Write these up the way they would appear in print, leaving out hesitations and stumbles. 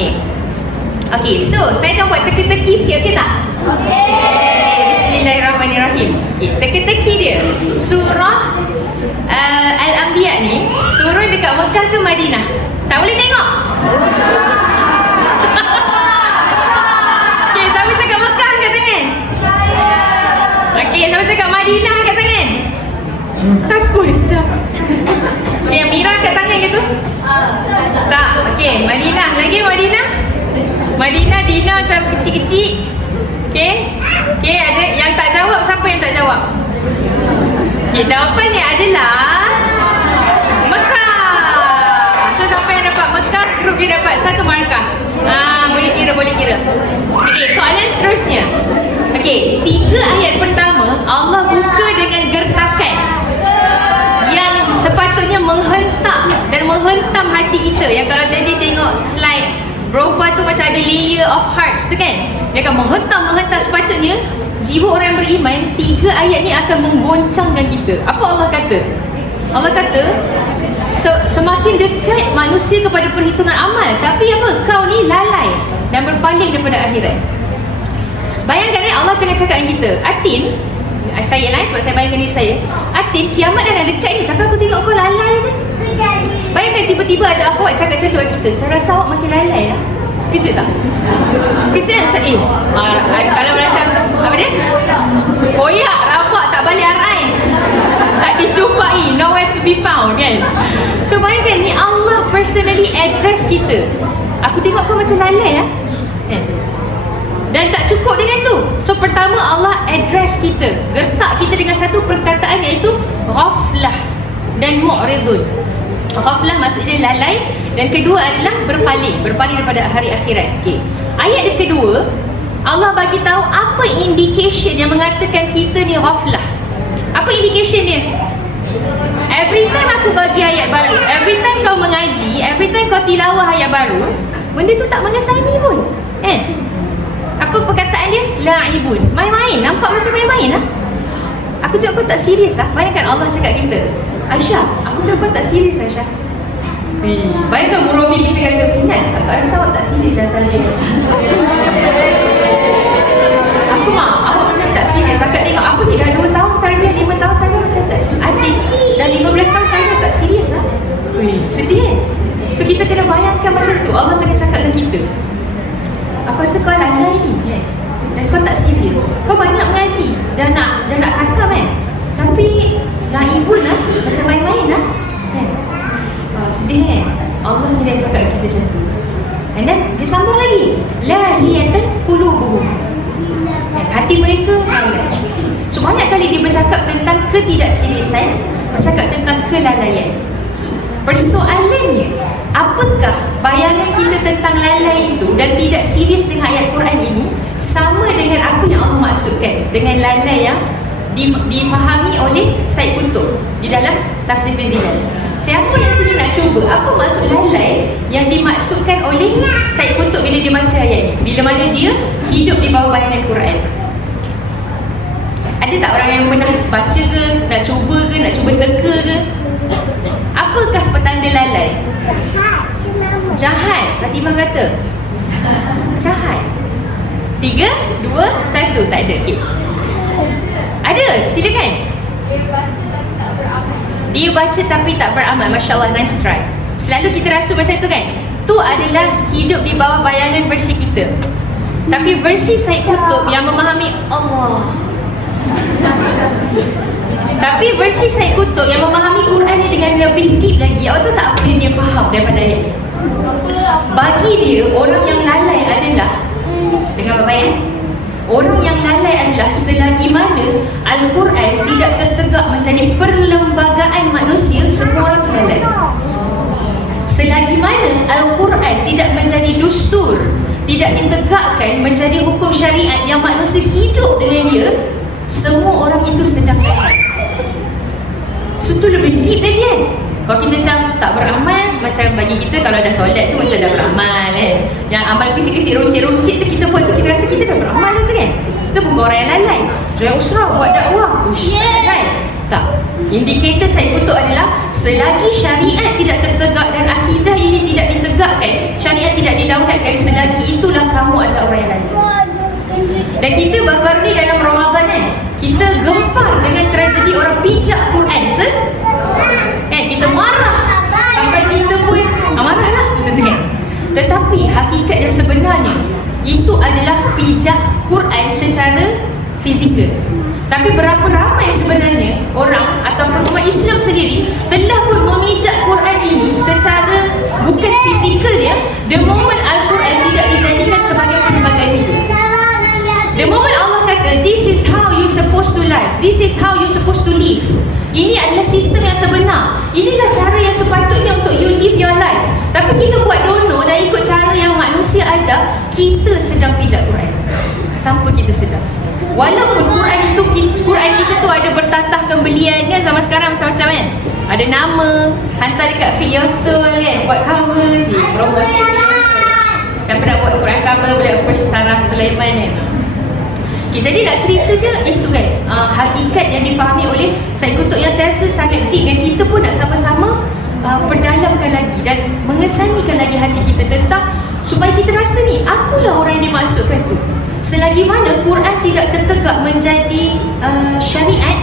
Okey. Okey, so saya akan buat teka-teki sikit, okey tak? Okey. Bismillahirrahmanirrahim. Okey, teka-teki dia. Surah Al-Anbiya ni turun dekat Mekah ke Madinah? Tak boleh tengok. Okey, siapa cakap Mekah angkat tangan? Okey, siapa cakap Madinah angkat tangan? Takut je. Okey, Mira angkat tangan ke tu? Tak. Okey, Madinah. Lagi Madinah? Madinah, Dina macam kecil-kecil. Okey. Okey, ada yang tak jawab. Siapa yang tak jawab? Okey, jawapannya adalah Mekah. So, siapa yang dapat Mekah, grup dia dapat satu markah. Boleh kira, boleh kira. Okey, soalan seterusnya. Okey, 3 ayat pertama Allah buka dengan gertakan yang sepatutnya menghentak dan menghentam hati kita. Yang kalau tadi tengok slide Brofa tu macam ada layer of hearts tu kan. Dia akan menghentam sepatutnya jiwa orang beriman. 3 ayat ni akan menggoncangkan kita. Apa Allah kata? Allah kata semakin dekat manusia kepada perhitungan amal, tapi apa? Kau ni lalai dan berpaling daripada akhirat. Bayangkan Allah tengah cakap dengan kita, Atin, saya lah sebab saya bayangkan diri saya, Atin, kiamat dah dekat ni, tapi aku tengok kau lalai je. Bayangkan tiba-tiba ada akhwat cakap macam tu kat kita, saya rasa awak makin lalai lah. Kejut tak? Kejut macam kalau macam apa dia? Koyak, rabak, tak balik RI, tak dijumpai, nowhere to be found kan. So bayangkan ni Allah personally address kita, aku tengok kau macam lalai lah kan? Dan tak cukup dengan tu. So pertama Allah address kita, gertak kita dengan satu perkataan iaitu ghaflah dan mu'ridun. Ghaflah maksudnya lalai, dan kedua adalah berpaling daripada hari akhirat. Okey. Ayat yang kedua Allah bagi tahu apa indication yang mengatakan kita ni ghaflah. Apa indication dia? Every time aku bagi ayat baru, every time kau mengaji, every time kau tilawah ayat baru, benda tu tak mengesani pun. Apa perkataan dia? La'ibun. Main-main. Nampak macam main-main lah. Aku tengok kau tak serius lah. Bayangkan Allah cakap kita, Aisyah, aku tengok kau tak serius Aisyah. Bayangkan Murobi kita kata, Finas, aku rasa awak tak serius lah tadi. Aku awak macam tak serius. Akak tengok apa ni, dah 2 tahun tarbiyah, 5 tahun tarbiyah macam tak serius. Adik dah 15 tahun tarbiyah tak serius lah. Sedih kan? So kita kena bayangkan macam tu. Allah tengah cakap dengan kita, aku rasa kau lalai ni kan, dan kau tak serius. Kau banyak mengaji, dah nak khatam kan, tapi laibun lah, macam main-main lah kan. Sedih kan? Allah sendiri cakap kita macam tu. And then dia sambung lagi, lahiyatan qulubuhum, kan? Hati mereka lalai. So banyak kali dia bercakap tentang ketidakseriusan, bercakap tentang kelalaian. Persoalannya, apakah bayangan kita tentang lalai itu dan tidak serius dengan ayat Quran ini sama dengan apa yang Allah maksudkan dengan lalai yang difahami oleh Said Qutb di dalam Tafsir Fizilal? Siapa yang sini nak cuba apa maksud lalai yang dimaksudkan oleh Said Qutb bila dia baca ayat ini, bila mana dia hidup di bawah bayangan Quran? Ada tak orang yang pernah baca ke, nak cuba ke, nak cuba teka ke? Apakah petanda lalai? Jahat. Fatimah kata jahat. 3, 2, 1. Tak ada. Okay. Ada, silakan. Dia baca tapi tak beramal. Masya Allah, nice try. Selalu kita rasa macam tu kan. Tu adalah hidup di bawah bayangan versi kita. Tapi versi Said Qutb yang memahami Allah, tapi versi Said Qutb yang memahami Quran ni dengan lebih deep lagi, awak tahu tak apa yang dia faham daripada ayat ni? Bagi dia, orang yang lalai adalah, dengar baik-baik, orang yang lalai adalah selagi mana Al-Quran tidak tertegak menjadi perlembagaan manusia, semua orang lalai. Selagi mana Al-Quran tidak menjadi dustur, tidak ditegakkan menjadi hukum syariat yang manusia hidup dengan dia, semua orang itu sedang lalai. So tu lebih deep lagi kan. Kalau kita macam tak beramal, macam bagi kita kalau dah solat tu macam dah beramal kan. Yang amal kecil-kecil, runcit-runcit tu kita buat tu, kita rasa kita dah beramal tu kan. Kita bukan orang yang lalai. Yang usrah buat dakwah, lalai. Tak. Indikator Said Qutb adalah selagi syariat tidak tertegak dan akidah ini tidak ditegakkan, syariat tidak didaulat katakan selagi itulah kamu adalah orang yang lain. Dan kita baru-baru ni dalam Ramadan kita gempar dengan tragedi orang pijak Quran ke? Kita marah sampai kita pun marahlah kita kan. Tetapi hakikat yang sebenarnya itu adalah pijak Quran secara fizikal. Tapi berapa ramai sebenarnya orang ataupun umat Islam sendiri telah pun memijak Quran ini secara bukan fizikal ya. The moment Al-Quran tidak dijadikan sebagai pelbagai hidup. The moment Allah kata, this is how you supposed to live, this is how you supposed to live. Ini adalah sistem yang sebenar. Inilah cara yang sepatutnya untuk you live your life. Tapi kita buat dono dan ikut cara yang manusia ajar, kita sedang pijak Quran tanpa kita sedar. Walaupun Quran kita tu ada bertatahkan belian kan, zaman sekarang macam-macam kan. Ada nama, hantar dekat Fit Your Soul kan, buat cover je, promosi Fit Your Soul. Siapa nak buat Quran cover boleh approach Sarah Sulaiman kan. Okay, jadi nak cerita dia itu kan, hakikat yang difahami oleh Syed Qutb yang saya rasa sangat deep, dan kita pun nak sama-sama perdalamkan lagi dan mengesanikan lagi hati kita tentang supaya kita rasa ni, akulah orang yang dimaksudkan tu. Selagi mana Quran tidak tertegak menjadi syariat,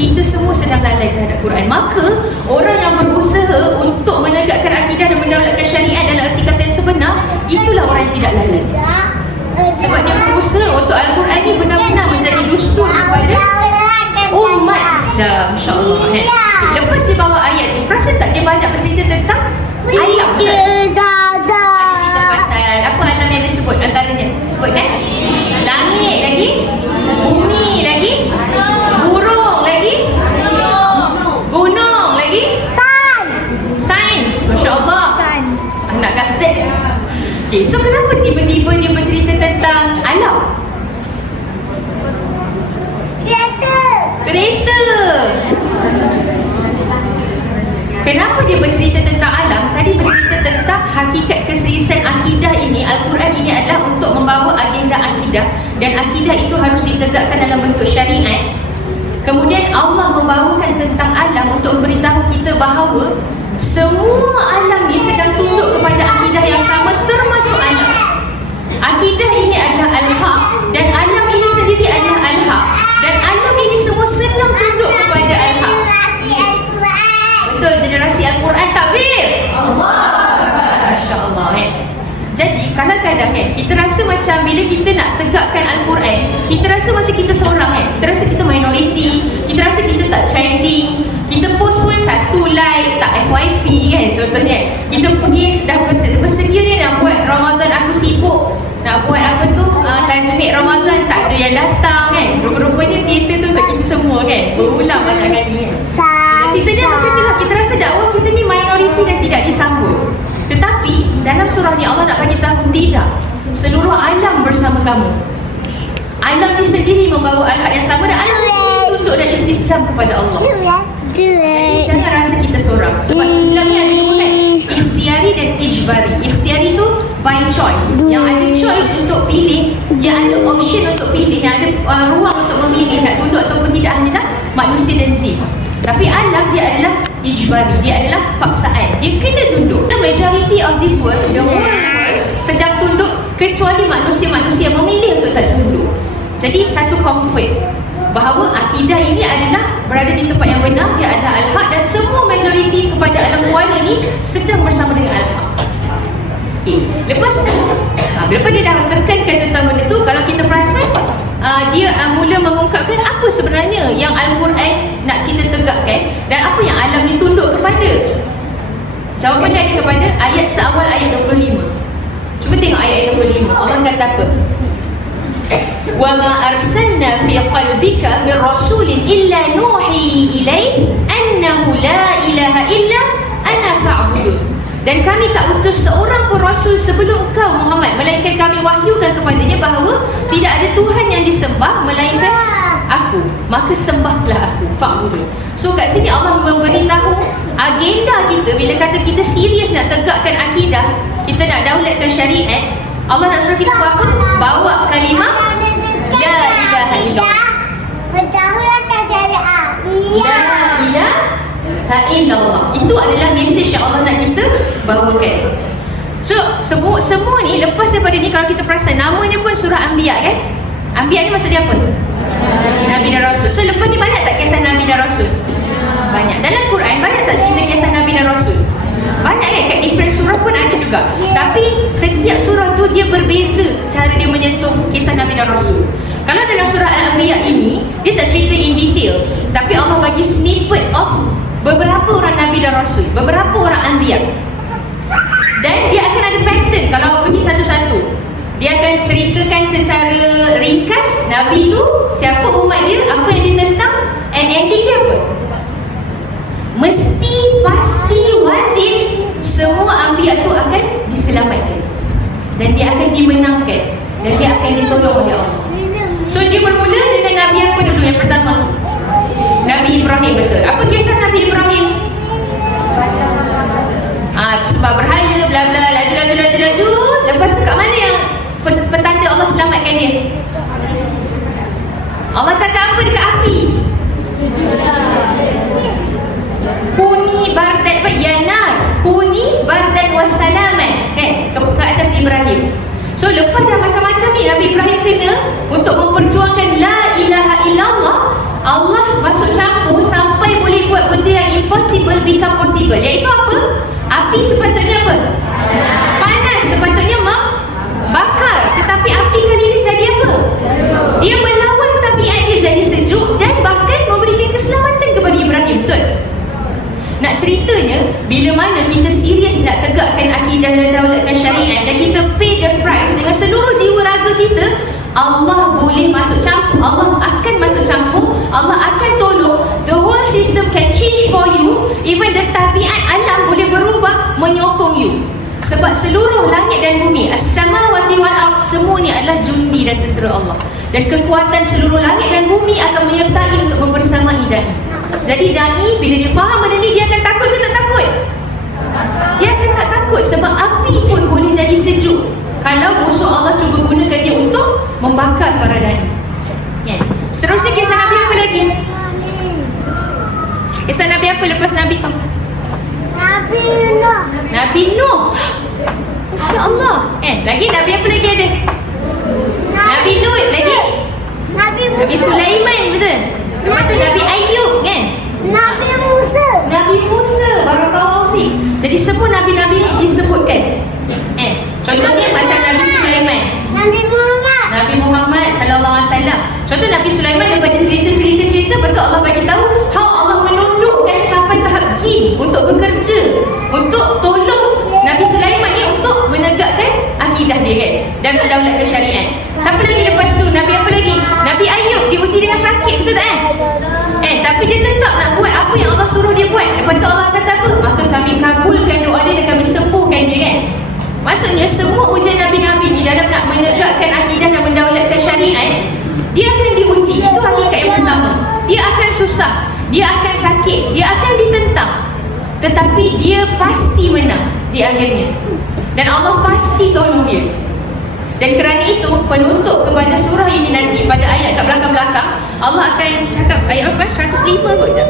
kita semua sedang lalai terhadap Quran. Maka orang yang berusaha untuk menegakkan akidah dan mendaulatkan syariat dalam arti kata yang sebenar, itulah orang yang tidak lalai. Sebab dia berusaha untuk Al-Quran ni benar-benar menjadi dustur kepada umat Islam, insya-Allah kan. Lepas dia bawa ayat ni, perasan tak dia banyak bercerita tentang alam kan? Ada cerita pasal apa alam yang dia sebut antaranya. Sebut kan? Langit lagi, bumi lagi, burung lagi, gunung lagi, sains. Masya-Allah. Anak Kak. Okay, so kenapa tiba-tiba dia bercerita tentang alam? Kereta. Kenapa dia bercerita tentang alam? Tadi bercerita tentang hakikat keseriusan akidah ini. Al-Quran ini adalah untuk membawa agenda akidah, dan akidah itu harus ditegakkan dalam bentuk syariat. Kemudian Allah membawakan tentang alam untuk memberitahu kita bahawa semua alam ni sedang tunduk kepada akidah yang sama, termasuk alam. Akidah ini adalah Al-Haq, dan alam ini sendiri adalah Al-Haq, dan alam ini semua sedang tunduk kepada Al-Haq. Betul, generasi Al-Quran takbir. Masya-Allah kan. Jadi kadang-kadang kan kita rasa macam bila kita nak tegakkan Al-Quran, kita rasa macam kita seorang kan. Kita rasa kita minority, kita rasa kita tak trending. Kita post pun satu like, tak FYP kan contohnya. Kita pergi dah bersedia ni nak buat Ramadan, aku sibuk nak buat apa tu, tajmid Ramadan, tak ada yang datang kan. Rupa-rupanya teater tu untuk kita semua kan. Berulang banyak kali kan. Ceritanya macam tu lah, kita rasa dakwah kita ni minority dan tidak disambut. Tetapi dalam surah ni Allah nak bagi tahu tidak, seluruh alam bersama kamu. Alam ni sendiri membawa al-haq yang sama, dan alam ni sendiri tunduk dan istislam kepada Allah. Jadi jangan rasa kita seorang. Sebab Islam ni ada dua kan, ikhtiari dan ijbari. Ikhtiari tu by choice, yang ada choice untuk pilih, yang ada option untuk pilih, yang ada ruang untuk memilih nak tunduk ataupun tidak, hanyalah manusia dan jin. Tapi alam dia adalah ijbari, dia adalah paksaan, dia kena tunduk. The majority of this world, the whole world sedang tunduk, kecuali manusia-manusia memilih untuk tak tunduk. Jadi satu comfort bahawa akidah ini adalah berada di tempat yang benar, dia adalah Al-Haq, dan semua majoriti kepada alam kuala ini sedang bersama dengan Al-Haq. Okay. Lepas dia dah tekankan tentang benda tu, kalau kita perasan dia mula mengungkapkan apa sebenarnya yang Al-Quran nak kita tegakkan dan apa yang alam ni tunduk kepada. Jawapan dia ada kepada ayat seawal ayat 25. Cuba tengok ayat 25. Allah kata apa? Wa ma arsalna fi qalbika min rasulin illa nuhi ilaihi annahu la ilaha illa ana fa'budun. Dan kami tak utus seorang pun rasul sebelum kau Muhammad, melainkan kami wahyukan kepadanya bahawa tidak ada Tuhan yang disembah melainkan aku, maka sembahlah aku, fa'budun. So kat sini Allah memberitahu agenda kita. Bila kata kita serius nak tegakkan akidah, kita nak daulatkan syariat, Allah nak suruh kita buat apa? Bawa kalimah la ilaha illallah. La ilaha illallah. Itu adalah mesej yang Allah nak kita bawakan. So semua semua ni lepas daripada ni, kalau kita perasan namanya pun surah Anbiya kan. Anbiya ni maksud dia apa? Nabi dan Rasul. So lepas ni banyak tak kisah Nabi dan Rasul? Banyak. Dalam Quran banyak tak cerita kisah Nabi dan Rasul? Banyak kan, kat different surah pun ada juga. Tapi setiap surah tu dia berbeza cara dia menyentuh kisah Nabi dan Rasul. Kalau dalam surah Al-Anbiya ini, dia tak cerita in details, tapi Allah bagi snippet of beberapa orang Nabi dan Rasul, beberapa orang Anbiya. Dan dia akan ada pattern kalau awak pergi satu-satu. Dia akan ceritakan secara ringkas Nabi tu, siapa umat dia, apa yang dia tentang, and ending dia apa. Mesti, pasti, wajib semua Anbiya tu akan diselamatkan, dan dia akan dimenangkan, dan dia akan ditolong oleh Allah. So dia bermula dengan Nabi apa dulu yang pertama? Nabi Ibrahim, betul. Apa kisah Nabi Ibrahim? Sebab berhala, bla bla, laju. Lepas tu kat mana yang petanda Allah selamatkan dia? Allah cakap apa dekat api? Kuni bardan yanar, kuni bardan wassalaman, kan? Ke atas Ibrahim. So lepas dah macam-macam ni Nabi Ibrahim kena untuk memperjuangkan la ilaha illallah, Allah masuk campur sampai boleh buat benda yang impossible become possible. Iaitu apa? Api sepatutnya apa? Panas, sepatutnya membakar. Tetapi api kali ini jadi apa? Dia melawan tabiat dia jadi sejuk dan bahkan memberikan keselamatan kepada Ibrahim, betul? Nak ceritanya, bila mana kita serius nak tegakkan akidah dan daulatkan syariat, dan kita pay the price dengan seluruh jiwa raga kita, Allah boleh masuk campur. Allah akan masuk campur. Allah akan tolong. The whole system can change for you. Even the tabiat alam boleh berubah menyokong you. Sebab seluruh langit dan bumi, as-samawati wal ard, semua ni adalah jundi dan tentera Allah. Dan kekuatan seluruh langit dan bumi akan menyertai untuk mempersamai dai. Jadi dai bila dia faham benda ni, dia akan takut ke tak takut? Dia akan tak takut, sebab api pun boleh jadi sejuk kalau musuh Allah cuba gunakan dia untuk membakar para dai. Ya. Seterusnya kisah Nabi apa lagi? Kisah Nabi apa lepas Nabi tu? Nabi Nuh. Nabi Nuh. Masya Allah. Lagi Nabi apa lagi ada? Nabi Nuh lagi. Nabi Sulaiman, betul? Lepas tu Nabi Ayub kan? Nabi Musa. Nabi Musa. Barakallahu fiik. Jadi semua Nabi-Nabi ni disebutkan. Contohnya macam Nabi Sulaiman, Nabi Muhammad. Nabi Muhammad sallallahu alaihi wasallam. Contoh Nabi Sulaiman daripada cerita-cerita betul Allah bagi tahu how Allah menundukkan sampai tahap jin untuk bekerja, untuk tolong Nabi Sulaiman ni untuk menegakkan akidah dia kan, dan mendaulatkan syariat. Siapa lagi lepas tu? Nabi apa lagi? Nabi Ayub diuji dengan sakit, betul tak tapi dia tetap nak buat apa yang Allah suruh dia buat. Lepas tu Allah kata apa? Maka kami kabulkan doa dia dan kami sembuhkan dia kan. Maksudnya semua ujian Nabi-Nabi ni dalam nak menegakkan akidah dan mendaulatkan syariat, dia akan diuji. Itu hakikat yang pertama. Dia akan susah, dia akan sakit, dia akan ditentang, tetapi dia pasti menang di akhirnya. Dan Allah pasti tolong dia. Dan kerana itu, penutup kepada surah ini nanti pada ayat kat belakang-belakang, Allah akan cakap ayat apa? 105 kot je.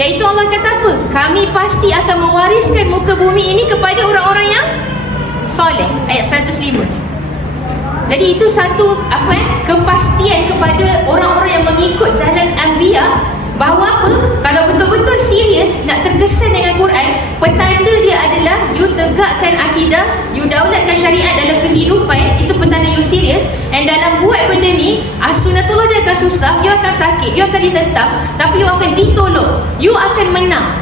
Iaitu Allah kata apa? Kami pasti akan mewariskan muka bumi ini kepada orang-orang yang soleh. Ayat 105. Jadi itu satu kepastian kepada orang-orang yang mengikut jalan Anbiya, bahawa apa? Kalau betul-betul serius nak terkesan dengan Quran, petanda dia adalah you tegakkan akidah, you daulatkan syariat dalam kehidupan. Itu petanda you serius. Dan dalam buat benda ni, sunatullah dia akan susah, you akan sakit, you akan ditentang, tapi you akan ditolong, you akan menang.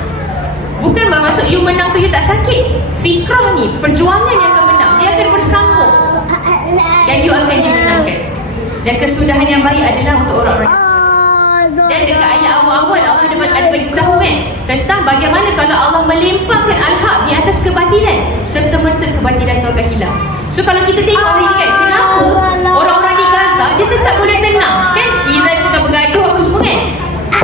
Bukan bermaksud you menang tu you tak sakit. Fikrah ni, perjuangan yang akan menang, dia akan bersambung dan you akan dimenangkan. Dan kesudahan yang baik adalah untuk orang-orang. Dan dekat ayat awal-awal Allah ada bagi tahu tentang bagaimana kalau Allah melimpahkan al-haq di atas kebatilan, serta-merta kebatilan itu akan hilang. So kalau kita tengok hari ni kan, kenapa orang-orang di Gaza dia tetap boleh tenang kan? Iran tengah bergaduh apa semua kan?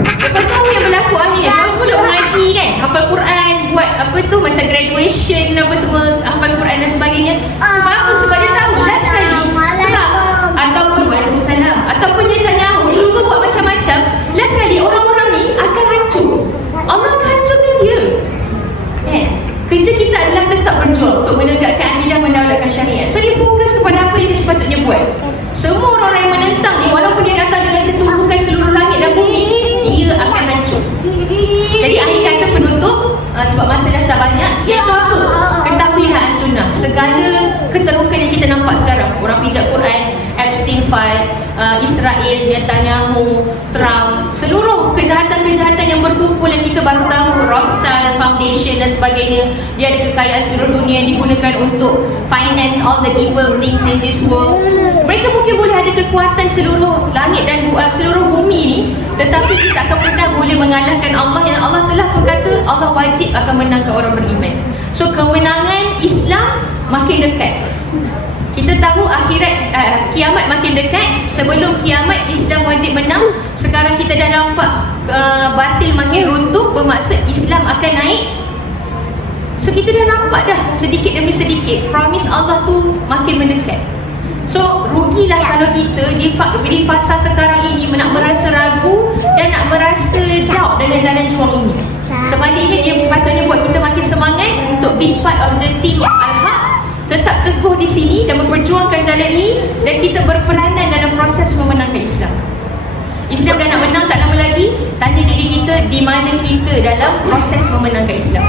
Lepas tu yang berlaku akhirnya, dia semua duk mengaji kan, hafal Quran, buat apa tu macam graduation apa semua, hafal Quran dan sebagainya. Sebab apa? Sebab dia tahu last kali Trump ataupun Waalaikumsalam ataupun Netanyahu cuba buat macam-macam, last kali orang-orang ni akan hancur. Allah akan hancurkan dia. Kerja kita adalah tetap berjuang untuk menegakkan akidah nampak sekarang, orang pijak Quran, Epstein file, Israel, Netanyahu, Trump, seluruh kejahatan-kejahatan yang berkumpul yang kita baru tahu, Rothschild Foundation dan sebagainya. Dia ada kekayaan seluruh dunia yang digunakan untuk finance all the evil things in this world. Mereka mungkin boleh ada kekuatan seluruh langit dan seluruh bumi ni, tetapi kita akan pernah boleh mengalahkan Allah yang Allah telah berkata Allah wajib akan menangkan orang beriman. So kemenangan Islam makin dekat. Kita tahu akhirat, kiamat makin dekat. Sebelum kiamat Islam wajib menang. Sekarang kita dah nampak batil makin runtuh, bermaksud Islam akan naik. So kita dah nampak dah sedikit demi sedikit promise Allah tu makin mendekat. So rugilah kalau kita di fasa sekarang ini nak merasa ragu dan nak merasa doubt dengan jalan juang ini. Sebaliknya dia patutnya buat kita makin semangat untuk be part of the team of Al-Haq, tetap teguh di sini dan memperjuangkan jalan ini, dan kita berperanan dalam proses memenangkan Islam. Islam dah nak menang tak lama lagi. Tanya diri kita, di mana kita dalam proses memenangkan Islam.